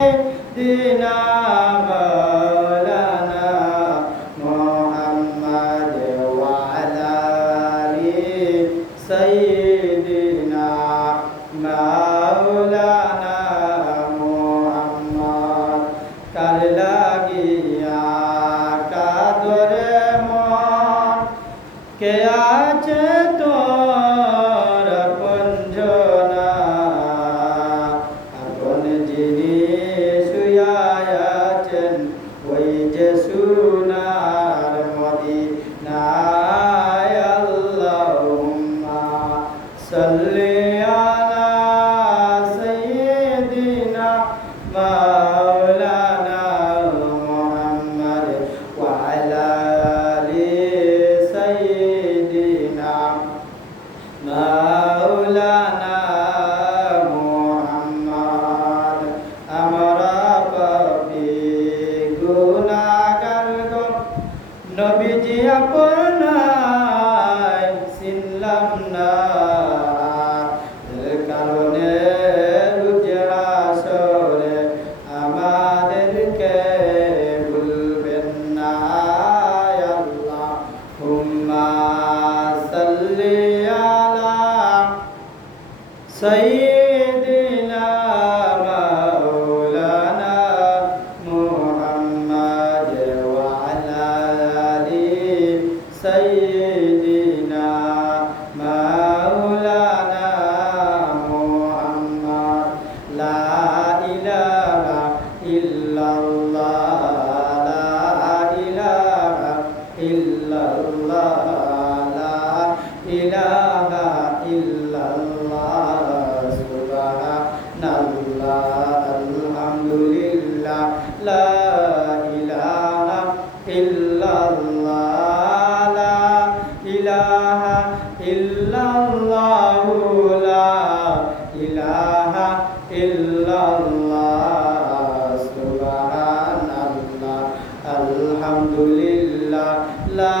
سيدنا مولانا محمد وعلى آل سيدنا مولانا محمد কার লাগিয়া কাদরে মন কে আছে তোর পঞ্জনা আপন যিনি শুয়ায়াছেন ওই যে সোনার মদিনায় আল্লাহুম্মা সাল্লি আলা সাইয়্যিদিনা মাওলানা মুহাম্মদ ওয়া আলা আলি সাইয়্যিদিনা মাওলানা মুহাম্মদ আমরা পাপী গুনাহগার গো নবীজি আপনায় চিনলাম না এর কারণে রুজে হাসরে আমাদেরকে ভুলবেন না আল্লাহুম্মা সাল্লি আলা সাইয়্যিদিনা মাওলানা মুহাম্মদ ওয়া আলা আলি সাইয়্যিদিনা মাওলানা মুহাম্মদ লা ইলাহা ইল্লাল্লাহ লা ইলাহা ইল্লাল্লাহ লা ইলাহা ইল্লাল্লাহ সুবহানাল্লাহ আলহামদুলিল্লাহ লা ইলাহা ইল্লাল্লাহ লা ইলাহা ইল্লাল্লাহু লা ইলাহা ইল্লাল্লাহ সুবহানাল্লাহ আলহামদুলিল্লাহ লা